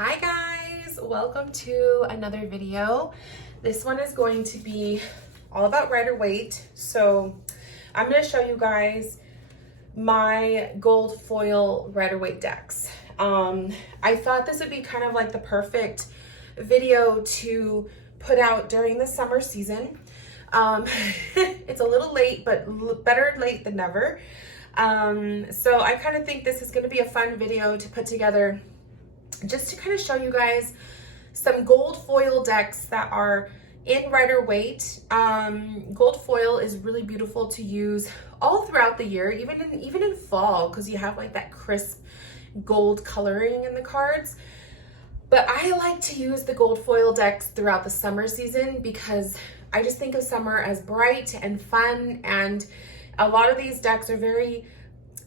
Hi guys, welcome to another video. This one is going to be all about Rider Waite. So I'm going to show you guys my gold foil Rider Waite decks. I thought this would be kind of like the perfect video to put out during the summer season. It's a little late, but better late than never. So I kind of think this is going to be a fun video to put together just to kind of show you guys some gold foil decks that are in Rider Waite. Gold foil is really beautiful to use all throughout the year, even in fall, because you have like that crisp gold coloring in the cards. But I like to use the gold foil decks throughout the summer season because I just think of summer as bright and fun, and a lot of these decks are very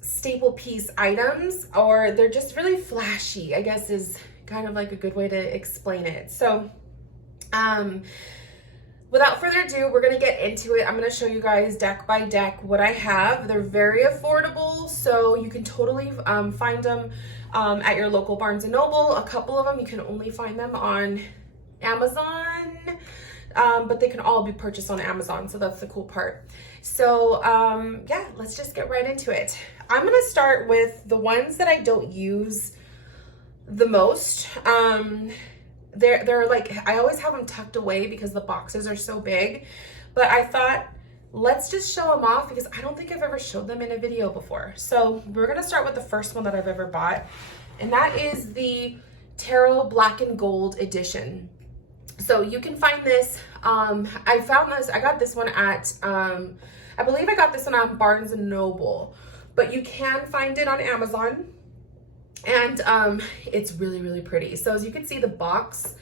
staple piece items, or they're just really flashy, I guess is kind of like a good way to explain it. So without further ado, we're going to get into it. I'm going to show you guys deck by deck what I have. They're very affordable, so you can totally find them at your local Barnes & Noble. A couple of them you can only find them on Amazon, but they can all be purchased on Amazon, so that's the cool part. So yeah, let's just get right into it. I'm gonna start with the ones that I don't use the most. They're like, I always have them tucked away because the boxes are so big, but I thought let's just show them off because I don't think I've ever showed them in a video before. So we're gonna start with the first one that I've ever bought, and that is the Tarot Black and Gold edition. So you can find this, I got this one at, I believe I got this one on Barnes & Noble, but you can find it on Amazon, and it's really, really pretty. So as you can see, the box,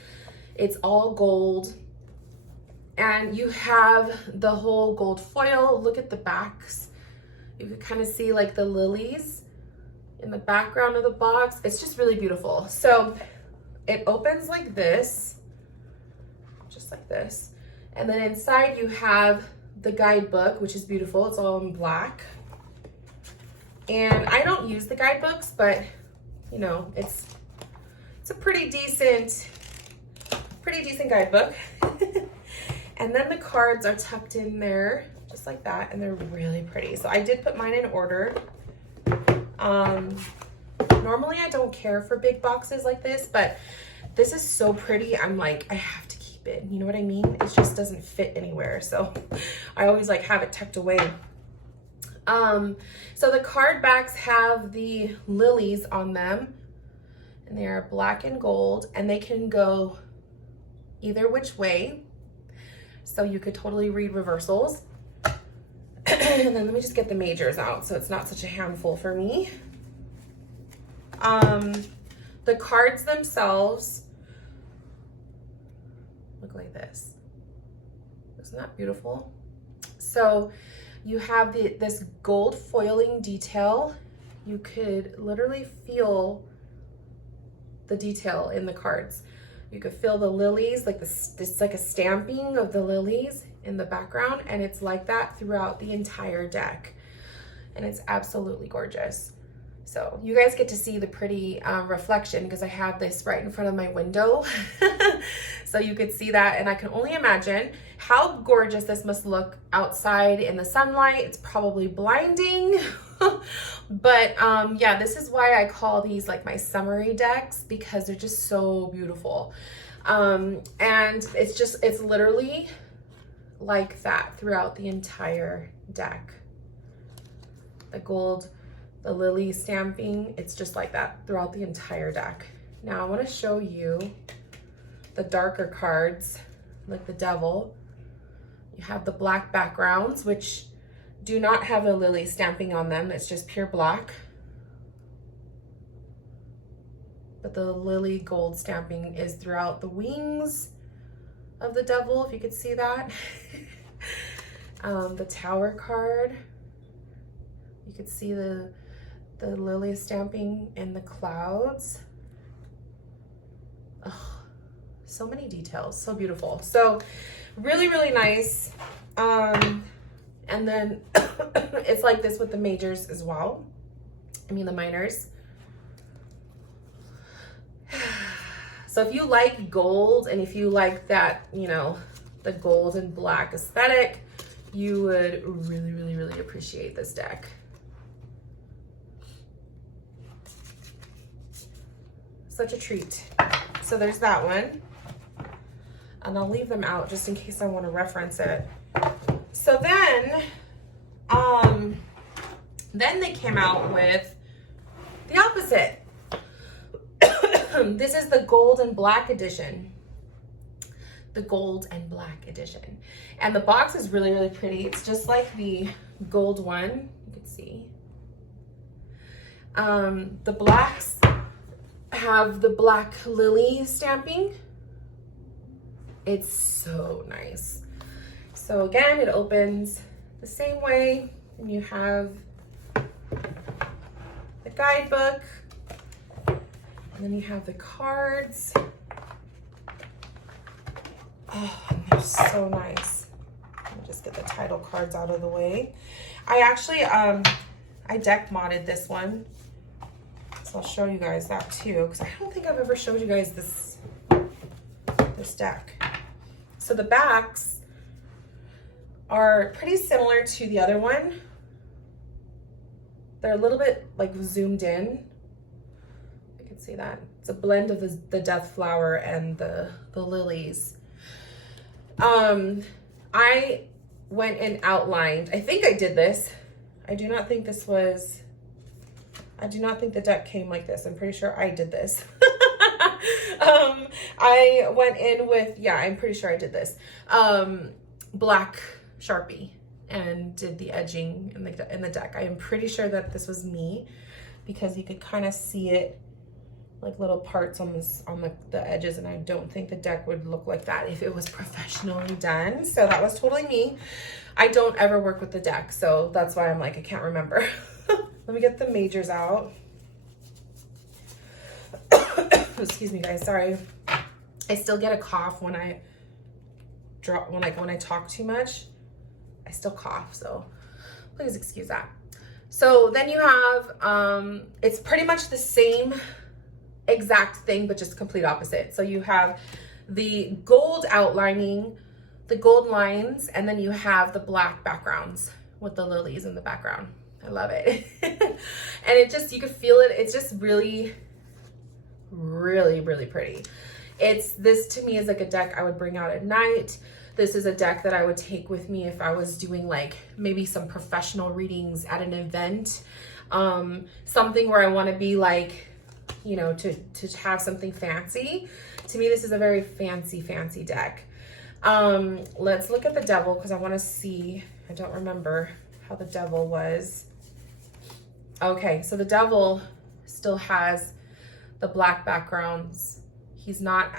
it's all gold, and you have the whole gold foil. Look at the backs. You can kind of see like the lilies in the background of the box. It's just really beautiful. So it opens like this, just like this. And then inside you have the guidebook, which is beautiful. It's all in black. And I don't use the guidebooks, but you know, it's a pretty decent guidebook. And then the cards are tucked in there just like that, and they're really pretty. So I did put mine in order. Normally I don't care for big boxes like this, but this is so pretty. I'm like, I have to keep it. You know what I mean? It just doesn't fit anywhere. So I always like have it tucked away. So the card backs have the lilies on them, and they are black and gold, and they can go either which way. So you could totally read reversals. And then let me just get the majors out so it's not such a handful for me. The cards themselves look like this. Isn't that beautiful? So you have this gold foiling detail. You could literally feel the detail in the cards. You could feel the lilies, like it's like a stamping of the lilies in the background, and it's like that throughout the entire deck. And it's absolutely gorgeous. So you guys get to see the pretty reflection because I have this right in front of my window. So you could see that, and I can only imagine how gorgeous this must look outside in the sunlight. It's probably blinding. But yeah, this is why I call these like my summery decks, because they're just so beautiful. And it's literally like that throughout the entire deck. The gold, the lily stamping, it's just like that throughout the entire deck. Now I want to show you the darker cards, like the devil. You have the black backgrounds, which do not have a lily stamping on them. It's just pure black. But the lily gold stamping is throughout the wings of the devil, if you could see that. The tower card, you could see the lily stamping in the clouds. Oh, so many details, so beautiful. So really, really nice. And then it's like this with the majors as well. I mean the minors. So if you like gold and if you like that, you know, the gold and black aesthetic, you would really, really, really appreciate this deck. Such a treat. So there's that one. And I'll leave them out just in case I want to reference it. So then they came out with the opposite. This is the gold and black edition. The gold and black edition. And the box is really, really pretty. It's just like the gold one, you can see. The blacks have the black lily stamping. It's so nice. So again, it opens the same way, and you have the guidebook, and then you have the cards. Oh, and they're so nice. Let me just get the title cards out of the way. I actually, I deck modded this one. So I'll show you guys that too, because I don't think I've ever showed you guys this deck. So the backs are pretty similar to the other one. They're a little bit like zoomed in. You can see that. It's a blend of the death flower and the lilies. I went and outlined, I think I did this. I do not think the deck came like this. I'm pretty sure I did this. I went in with, yeah, I'm pretty sure I did this. Black Sharpie and did the edging in the deck. I am pretty sure that this was me because you could kind of see it like little parts on the edges, and I don't think the deck would look like that if it was professionally done. So that was totally me. I don't ever work with the deck, so that's why I'm like, I can't remember. Let me get the majors out. Excuse me, guys, sorry. I still get a cough when I talk too much. I still cough, so please excuse that. So then you have, it's pretty much the same exact thing, but just complete opposite. So you have the gold outlining, the gold lines, and then you have the black backgrounds with the lilies in the background. I love it. And it just, you could feel it. It's just really, really, really pretty. This to me is like a deck I would bring out at night. This is a deck that I would take with me if I was doing like maybe some professional readings at an event. Something where I want to be like, you know, to have something fancy. To me, this is a very fancy deck. Let's look at the devil because I want to see, I don't remember how the devil was. Okay, so the devil still has the black backgrounds. He's not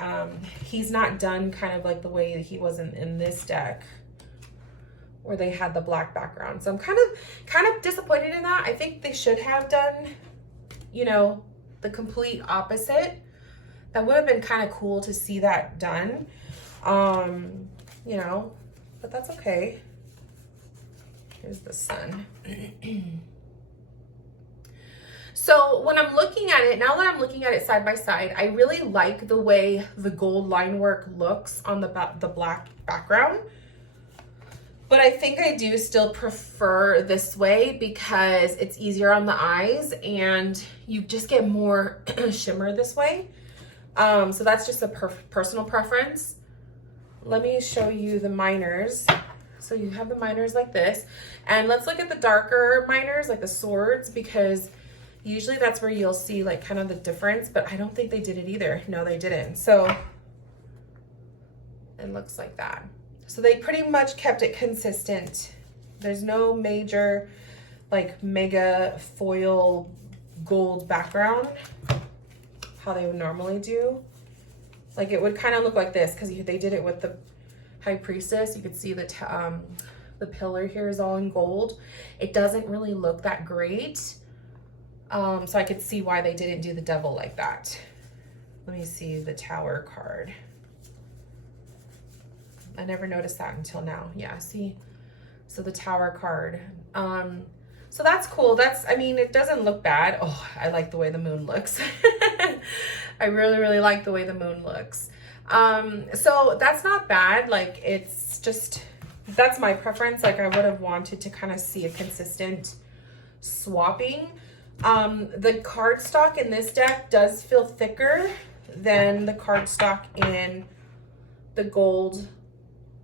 done kind of like the way he was in this deck where they had the black background. So I'm kind of disappointed in that. I think they should have done, you know, the complete opposite. That would have been kind of cool to see that done. You know, but that's okay. Here's the sun. So when I'm looking at it, now that I'm looking at it side by side, I really like the way the gold line work looks on the black background. But I think I do still prefer this way because it's easier on the eyes and you just get more shimmer this way. So that's just a personal preference. Let me show you the minors. So you have the minors like this. And let's look at the darker minors, like the swords, because usually that's where you'll see like kind of the difference, but I don't think they did it either. No, they didn't. So it looks like that. So they pretty much kept it consistent. There's no major like mega foil gold background, how they would normally do. Like it would kind of look like this because they did it with the High Priestess. You could see the pillar here is all in gold. It doesn't really look that great. So I could see why they didn't do the devil like that. Let me see the Tower card. I never noticed that until now. Yeah, see? So the Tower card. So that's cool. I mean, it doesn't look bad. Oh, I like the way the moon looks. I really, really like the way the moon looks. So that's not bad. Like, it's just, that's my preference. Like, I would have wanted to kind of see a consistent swapping. The cardstock in this deck does feel thicker than the cardstock in the gold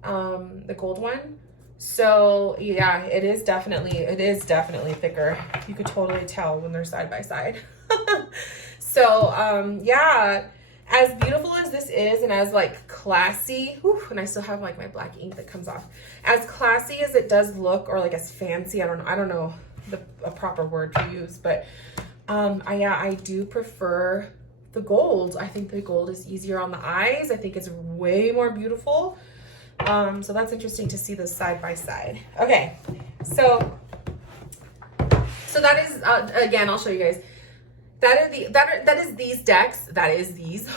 one. So yeah, it is definitely thicker. You could totally tell when they're side by side. So yeah, as beautiful as this is, and as like classy, whew, and I still have like my black ink that comes off, as classy as it does look, or like as fancy, I don't know a proper word to use, but I do prefer the gold. I think the gold is easier on the eyes. I think it's way more beautiful. So that's interesting to see this side by side. Okay, so that is again, I'll show you guys. That is these decks. That is these.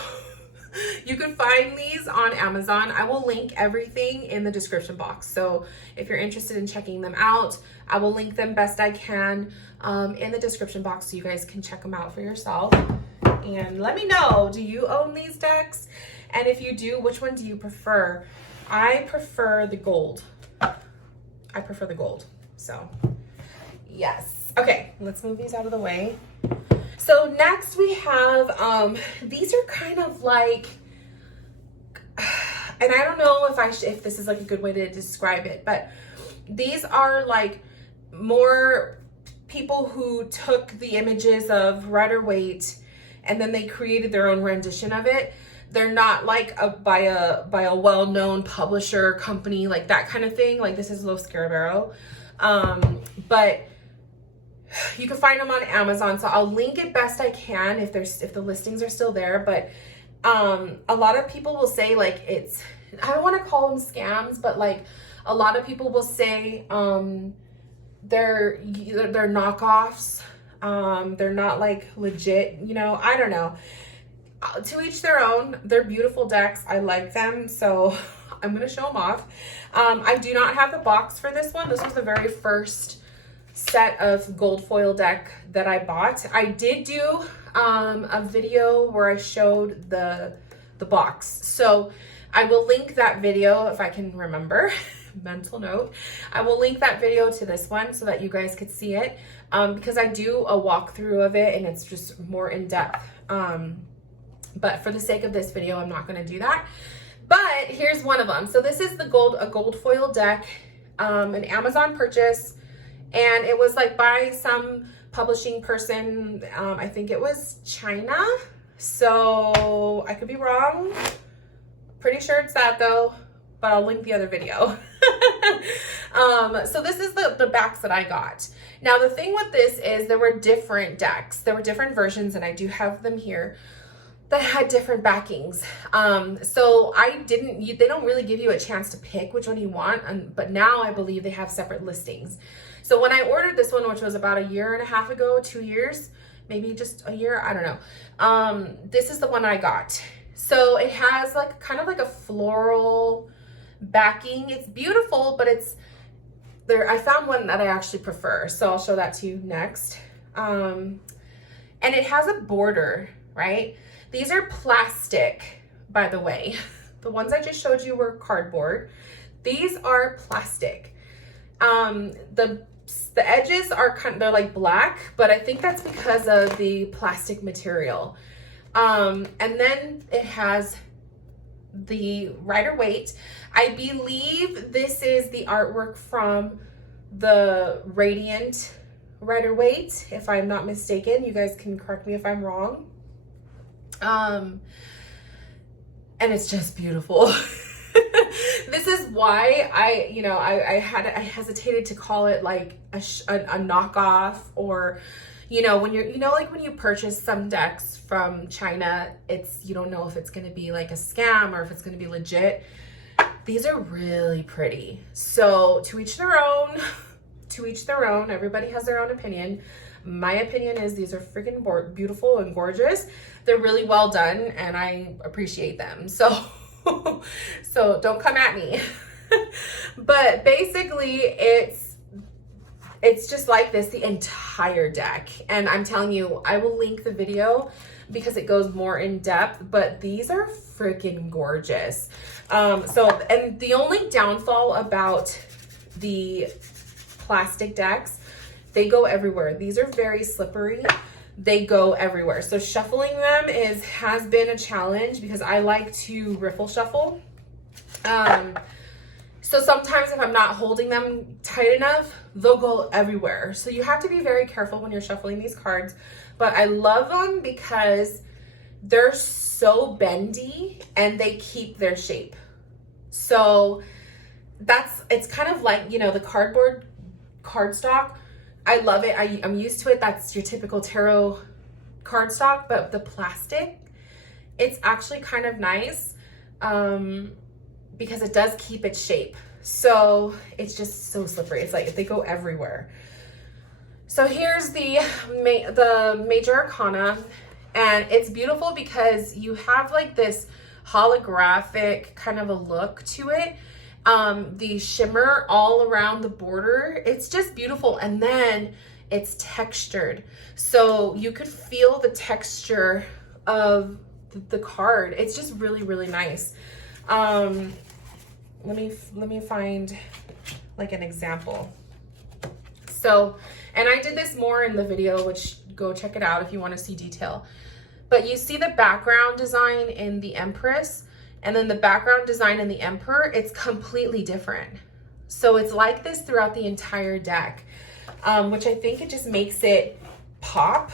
You can find these on Amazon. I will link everything in the description box. So if you're interested in checking them out, I will link them best I can in the description box so you guys can check them out for yourself. And let me know, do you own these decks? And if you do, which one do you prefer? I prefer the gold. I prefer the gold. So yes. Okay, let's move these out of the way. So next we have, these are kind of like, and I don't know if this is like a good way to describe it, but these are like more people who took the images of Rider Waite and then they created their own rendition of it. They're not like by a well-known publisher company, like that kind of thing. Like this is Lo Scarabero. But you can find them on Amazon. So I'll link it best I can if the listings are still there. But a lot of people will say like I don't want to call them scams, but like a lot of people will say they're knockoffs. They're not like legit, you know, I don't know. To each their own. They're beautiful decks. I like them, so I'm gonna show them off. I do not have the box for this one. This was the very first set of gold foil deck that I bought. I did do a video where I showed the box, so I will link that video if I can remember. Mental note. I will link that video to this one so that you guys could see it, because I do a walkthrough of it and it's just more in depth. But for the sake of this video, I'm not going to do that. But here's one of them. So this is a gold foil deck, an Amazon purchase, and it was like by some publishing person. I think it was China. So I could be wrong. Pretty sure it's that though, but I'll link the other video. So this is the backs that I got. Now the thing with this is there were different decks. There were different versions, and I do have them here, that had different backings. So they don't really give you a chance to pick which one you want, but now I believe they have separate listings. So when I ordered this one, which was about a year and a half ago, 2 years, maybe just a year, I don't know. This is the one I got. So it has like kind of like a floral backing. It's beautiful, but it's there. I found one that I actually prefer, so I'll show that to you next. And it has a border, right? These are plastic, by the way. The ones I just showed you were cardboard. These are plastic. The edges are they're like black, but I think that's because of the plastic material. And then it has the Rider Waite. I believe this is the artwork from the Radiant Rider Waite, if I'm not mistaken. You guys can correct me if I'm wrong. And it's just beautiful. This is why I hesitated to call it like a knockoff, or when when you purchase some decks from China, you don't know if it's going to be like a scam or if it's going to be legit. These are really pretty. So to each their own. To each their own. Everybody has their own opinion. My opinion is these are freaking beautiful and gorgeous. They're really well done, and I appreciate them. So don't come at me. But basically, it's just like this the entire deck. And I'm telling you, I will link the video because it goes more in depth, but these are freaking gorgeous. And the only downfall about the plastic decks, they go everywhere. These are very slippery. They go everywhere. So shuffling them has been a challenge because I like to riffle shuffle. So sometimes if I'm not holding them tight enough, they'll go everywhere. So you have to be very careful when you're shuffling these cards. But I love them because they're so bendy and they keep their shape. So it's kind of like, you know, the cardboard cardstock. I love it. I'm used to it. That's your typical tarot cardstock, but the plastic, it's actually kind of nice because it does keep its shape. So it's just so slippery. It's like they go everywhere. So here's the Major Arcana, and it's beautiful because you have like this holographic kind of a look to it. The shimmer all around the border, it's just beautiful. And then it's textured. So you could feel the texture of the card. It's just really, really nice. Let me find like an example. So, and I did this more in the video, which go check it out if you want to see detail. But you see the background design in the Empress, and then the background design in the Emperor, it's completely different. So it's like this throughout the entire deck, which I think it just makes it pop.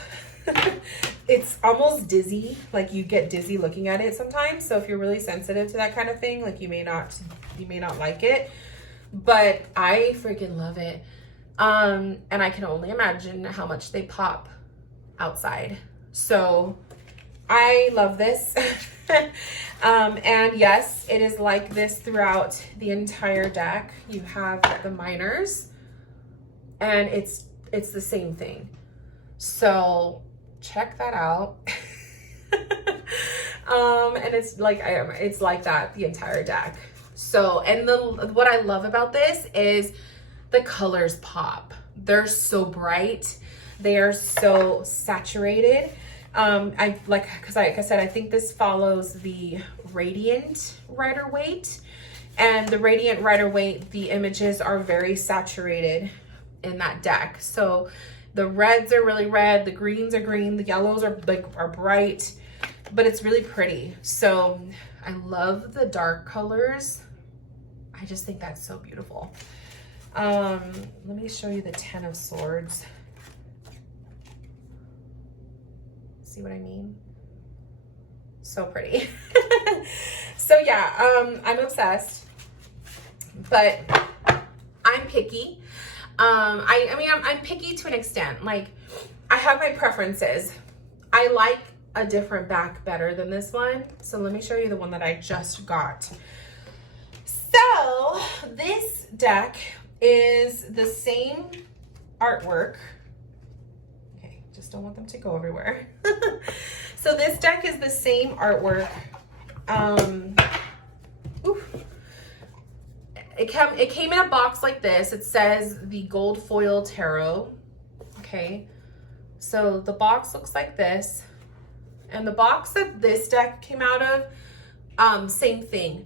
It's almost dizzy, like you get dizzy looking at it sometimes. So if you're really sensitive to that kind of thing, like you may not like it, but I freaking love it. And I can only imagine how much they pop outside. So I love this. And yes, it is like this throughout the entire deck. You have the minors, and it's the same thing. So check that out. And it's like that the entire deck. So, and what I love about this is the colors pop. They're so bright. They are so saturated. Like I said, I think this follows the Radiant Rider Waite, and the Radiant Rider Waite, the images are very saturated in that deck. So the reds are really red, the greens are green, the yellows are bright, but it's really pretty. So I love the dark colors. I just think that's so beautiful. Let me show you the 10 of Swords. See what I mean? So pretty. So yeah, I'm obsessed, but I'm picky. I mean, I'm picky to an extent. Like, I have my preferences. I like a different back better than this one. So let me show you the one that I just got. So this deck is the same artwork. Okay, just don't want them to go everywhere. So this deck is the same artwork. It came in a box like this. It says the Gold Foil Tarot. Okay, so the box looks like this, and the box that this deck came out of, same thing.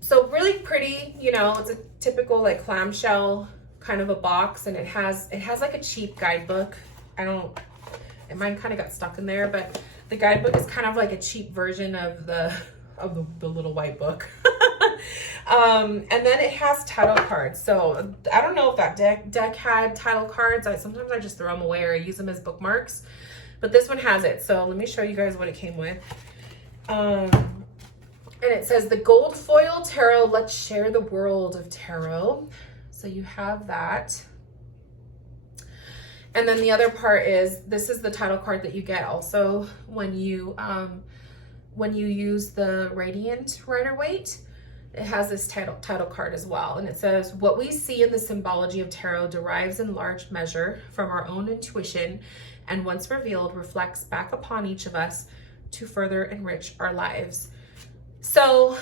So really pretty, you know, it's a typical like clamshell kind of a box, and it has like a cheap guidebook. Mine kind of got stuck in there, but the guidebook is kind of like a cheap version of the little white book. And then it has title cards. So I don't know if that deck had title cards. Sometimes I just throw them away, or I use them as bookmarks, but this one has it. So let me show you guys what it came with. And it says the Gold Foil Tarot, let's share the world of tarot. So you have that. And then the other part is, this is the title card that you get also when you use the Radiant Rider Waite. It has this title card as well. And it says, what we see in the symbology of tarot derives in large measure from our own intuition, and once revealed, reflects back upon each of us to further enrich our lives. So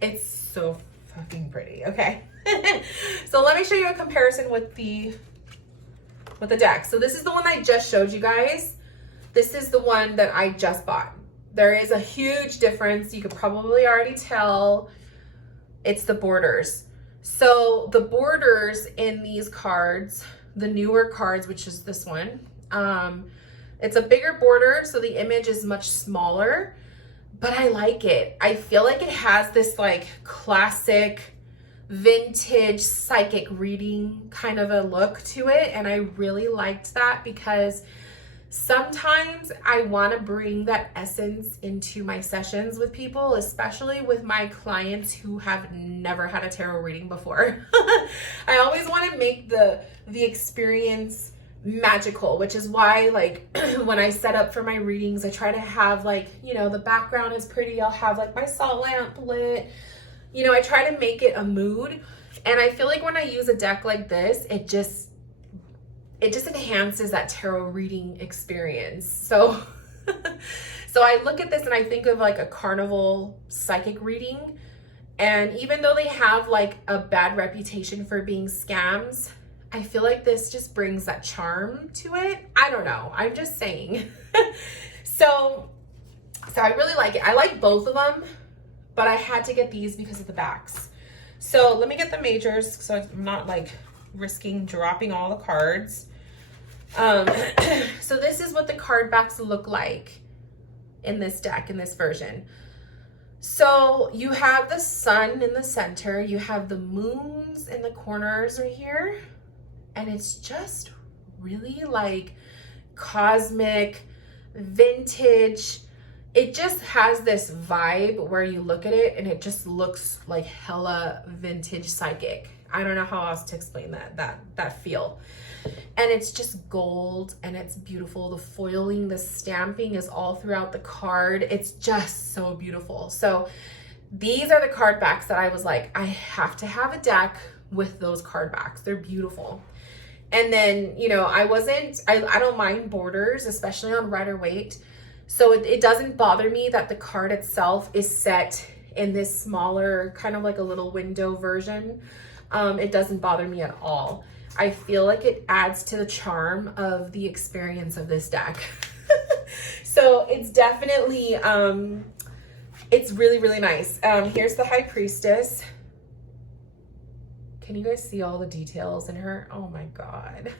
it's so fucking pretty. Okay. So let me show you a comparison with the deck. So this is the one I just showed you guys. This is the one that I just bought. There is a huge difference. You could probably already tell. It's the borders. So the borders in these cards, the newer cards, which is this one, it's a bigger border, so the image is much smaller, but I like it. I feel like it has this like classic vintage psychic reading kind of a look to it, and I really liked that because sometimes I want to bring that essence into my sessions with people, especially with my clients who have never had a tarot reading before. I always want to make the experience magical, which is why like when I set up for my readings, I try to have like, you know, the background is pretty. I'll have like my salt lamp lit. You know, I try to make it a mood. And I feel like when I use a deck like this, it just enhances that tarot reading experience. So so I look at this and I think of like a carnival psychic reading. And even though they have like a bad reputation for being scams, I feel like this just brings that charm to it. I don't know. I'm just saying. So I really like it. I like both of them, but I had to get these because of the backs. So let me get the majors so I'm not like risking dropping all the cards. So this is what the card backs look like in this deck, in this version. So you have the sun in the center, you have the moons in the corners right here, and it's just really like cosmic, vintage. It just has this vibe where you look at it and it just looks like hella vintage psychic. I don't know how else to explain that feel. And it's just gold and it's beautiful. The foiling, the stamping is all throughout the card. It's just so beautiful. So these are the card backs that I was like, I have to have a deck with those card backs. They're beautiful. And then, you know, I don't mind borders, especially on Rider Waite. So it doesn't bother me that the card itself is set in this smaller, kind of like a little window version. It doesn't bother me at all. I feel like it adds to the charm of the experience of this deck. So it's definitely, it's really, really nice. Here's the High Priestess. Can you guys see all the details in her? Oh my God.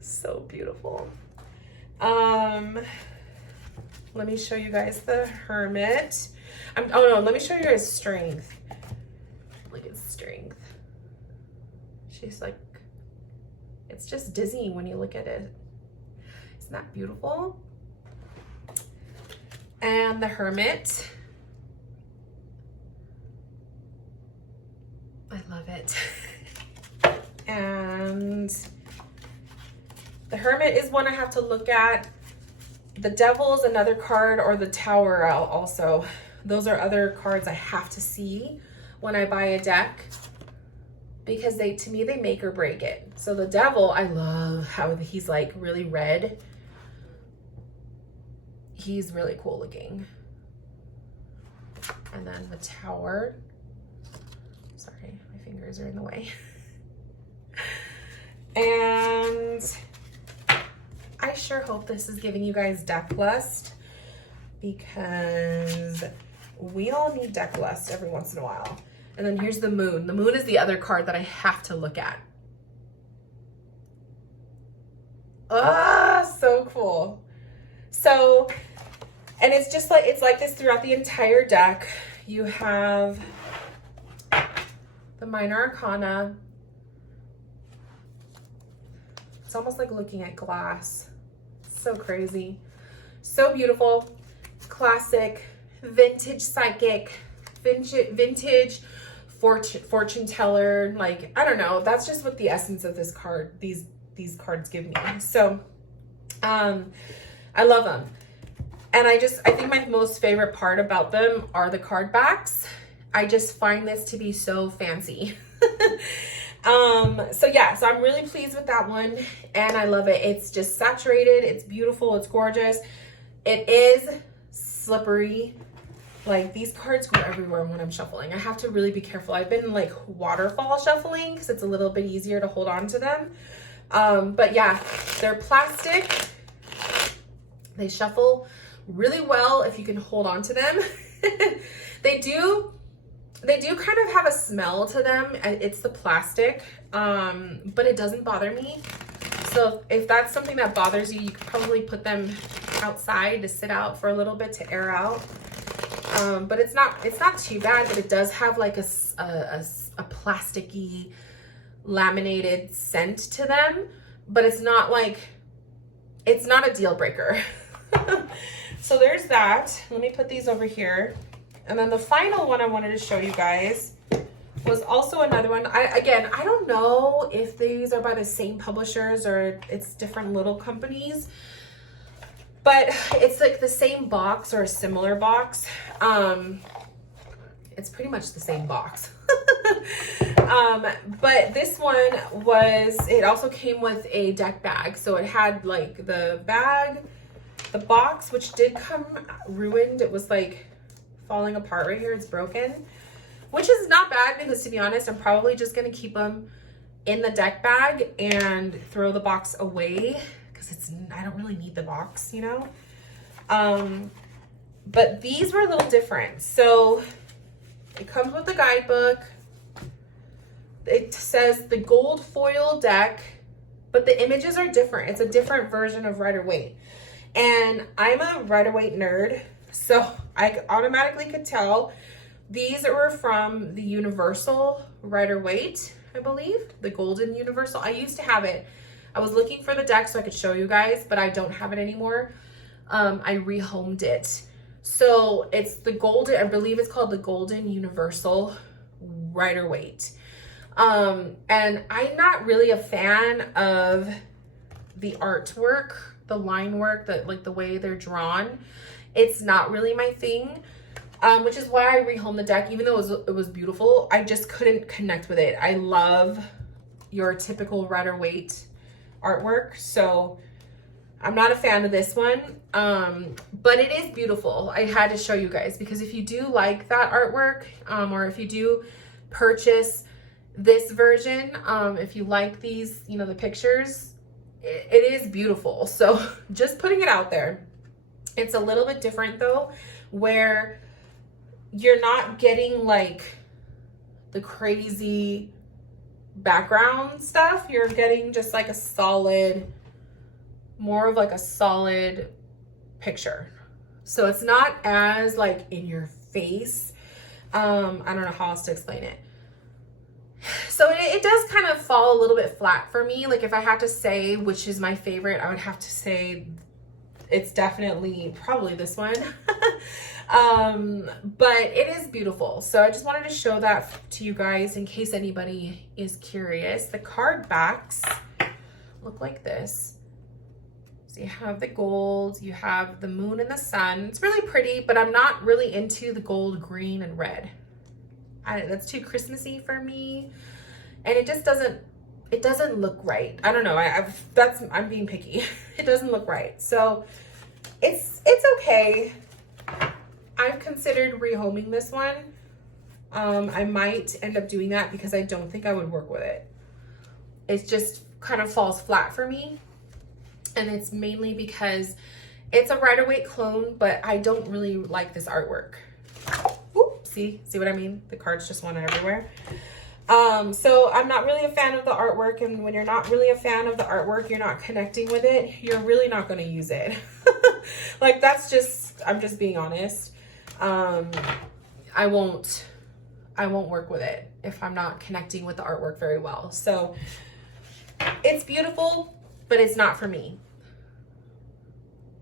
So beautiful. Let me show you guys the Hermit. Oh no, let me show you guys Strength. Look at Strength. She's like, it's just dizzying when you look at it. Isn't that beautiful? And the Hermit. I love it. And the Hermit is one I have to look at. The Devil is another card, or the Tower also. Those are other cards I have to see when I buy a deck, because to me, they make or break it. So the Devil, I love how he's like really red. He's really cool looking. And then the Tower. Sorry, my fingers are in the way. And I sure hope this is giving you guys deck lust, because we all need deck lust every once in a while. And then here's the Moon. The Moon is the other card that I have to look at. Ah, so cool. So, and it's just like, it's like this throughout the entire deck. You have the Minor Arcana. It's almost like looking at glass. So crazy. So beautiful. Classic, vintage psychic, vintage fortune teller. Like, I don't know. That's just what the essence of this card, these cards give me. So, I love them. And I think my most favorite part about them are the card backs. I just find this to be so fancy. So yeah, so I'm really pleased with that one, and I love it. It's just saturated, it's beautiful, it's gorgeous. It is slippery. Like these cards go everywhere when I'm shuffling. I have to really be careful. I've been like waterfall shuffling because it's a little bit easier to hold on to them. But yeah, they're plastic. They shuffle really well if you can hold on to them. They do kind of have a smell to them. It's the plastic, but it doesn't bother me. So if that's something that bothers you, you could probably put them outside to sit out for a little bit to air out. But it's not too bad, but it does have like a plasticky laminated scent to them, but it's not a deal breaker. So there's that. Let me put these over here. And then the final one I wanted to show you guys was also another one. I don't know if these are by the same publishers or it's different little companies, but it's like the same box or a similar box. It's pretty much the same box. But this one it also came with a deck bag. So it had like the bag, the box, which did come ruined. It was like falling apart right here. It's broken, which is not bad because, to be honest, I'm probably just going to keep them in the deck bag and throw the box away because I don't really need the box, you know? But these were a little different. So it comes with the guidebook. It says the gold foil deck, but the images are different. It's a different version of Rider Waite. And I'm a Rider Waite nerd, so I automatically could tell these were from the Universal Rider Waite, I believe, the golden Universal. I used to have it. I was looking for the deck so I could show you guys, but I don't have it anymore. I rehomed it. So it's the golden, I believe it's called the Golden Universal Rider Waite. And I'm not really a fan of the artwork, the line work, like the way they're drawn. It's not really my thing, which is why I rehomed the deck. Even though it was beautiful, I just couldn't connect with it. I love your typical Rider Waite artwork, so I'm not a fan of this one, but it is beautiful. I had to show you guys because if you do like that artwork, or if you do purchase this version, if you like these, you know, the pictures, it is beautiful. So just putting it out there. It's a little bit different though, where you're not getting like the crazy background stuff. You're getting just like more of like a solid picture. So it's not as like in your face. I don't know how else to explain it. So it does kind of fall a little bit flat for me. Like if I had to say which is my favorite, I would have to say it's definitely probably this one. But it is beautiful. So I just wanted to show that to you guys in case anybody is curious. The card backs look like this. So you have the gold, you have the moon and the sun. It's really pretty, but I'm not really into the gold, green, and red. That's too Christmassy for me. And it just doesn't look right. I don't know. I'm being picky. It doesn't look right. So it's okay. I've considered rehoming this one. I might end up doing that because I don't think I would work with it. It just kind of falls flat for me. And it's mainly because it's a Rider Waite clone, but I don't really like this artwork. Oop, see what I mean? The cards just went everywhere. So I'm not really a fan of the artwork, and when you're not really a fan of the artwork, you're not connecting with it, you're really not going to use it. Like I'm just being honest. I won't work with it if I'm not connecting with the artwork very well. So it's beautiful, but it's not for me.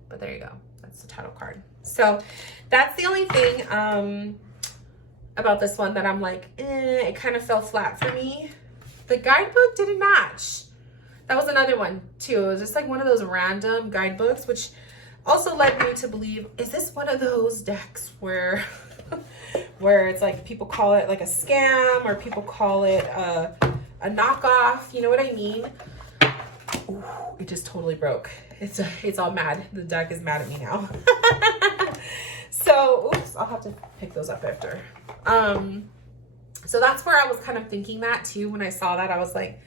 But there you go. That's the title card. So that's the only thing about this one that I'm like, it kind of fell flat for me. The guidebook didn't match. That was another one too. It was just like one of those random guidebooks, which also led me to believe, is this one of those decks where it's like people call it like a scam, or people call it a knockoff? You know what I mean? Ooh, it just totally broke. It's all mad. The deck is mad at me now. So, oops, I'll have to pick those up after. So that's where I was kind of thinking that too. When I saw that, I was like,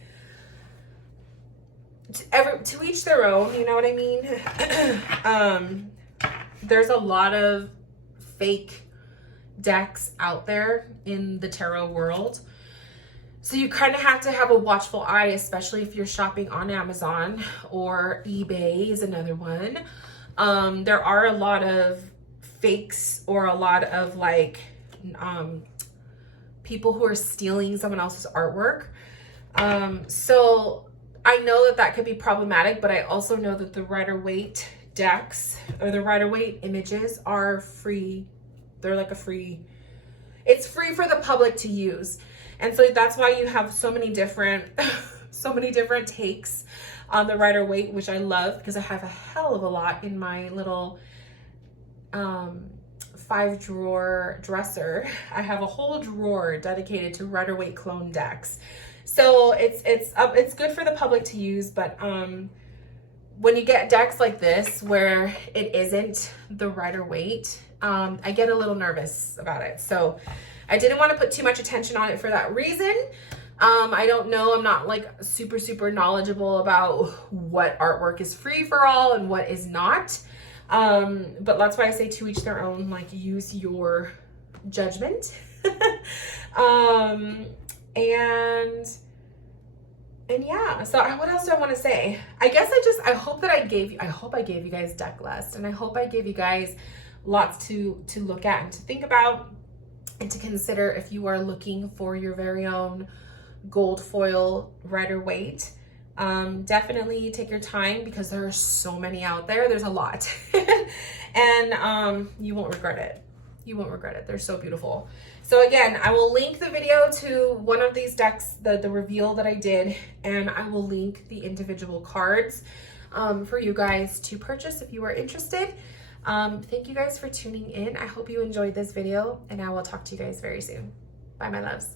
to each their own, you know what I mean? There's a lot of fake decks out there in the tarot world. So you kind of have to have a watchful eye, especially if you're shopping on Amazon, or eBay is another one. There are a lot of fakes, or a lot of like people who are stealing someone else's artwork. So I know that that could be problematic, but I also know that the Rider Waite decks, or the Rider Waite images, are free. They're like it's free for the public to use. And so that's why you have so many different takes on the Rider Waite, which I love, because I have a hell of a lot in my little 5-drawer dresser. I have a whole drawer dedicated to Rider Waite clone decks. So it's good for the public to use, but when you get decks like this where it isn't the Rider Waite, I get a little nervous about it. So I didn't want to put too much attention on it for that reason. I don't know, I'm not like super knowledgeable about what artwork is free for all and what is not. But that's why I say to each their own, like, use your judgment. And yeah, so what else do I want to say? I guess I hope I gave you guys deck list, and I hope I gave you guys lots to look at and to think about and to consider if you are looking for your very own gold foil Rider Waite. Definitely take your time, because there are so many out there. There's a lot. And you won't regret it. You won't regret it. They're so beautiful. So again, I will link the video to one of these decks, the reveal that I did, and I will link the individual cards for you guys to purchase if you are interested. Thank you guys for tuning in. I hope you enjoyed this video, and I will talk to you guys very soon. Bye, my loves.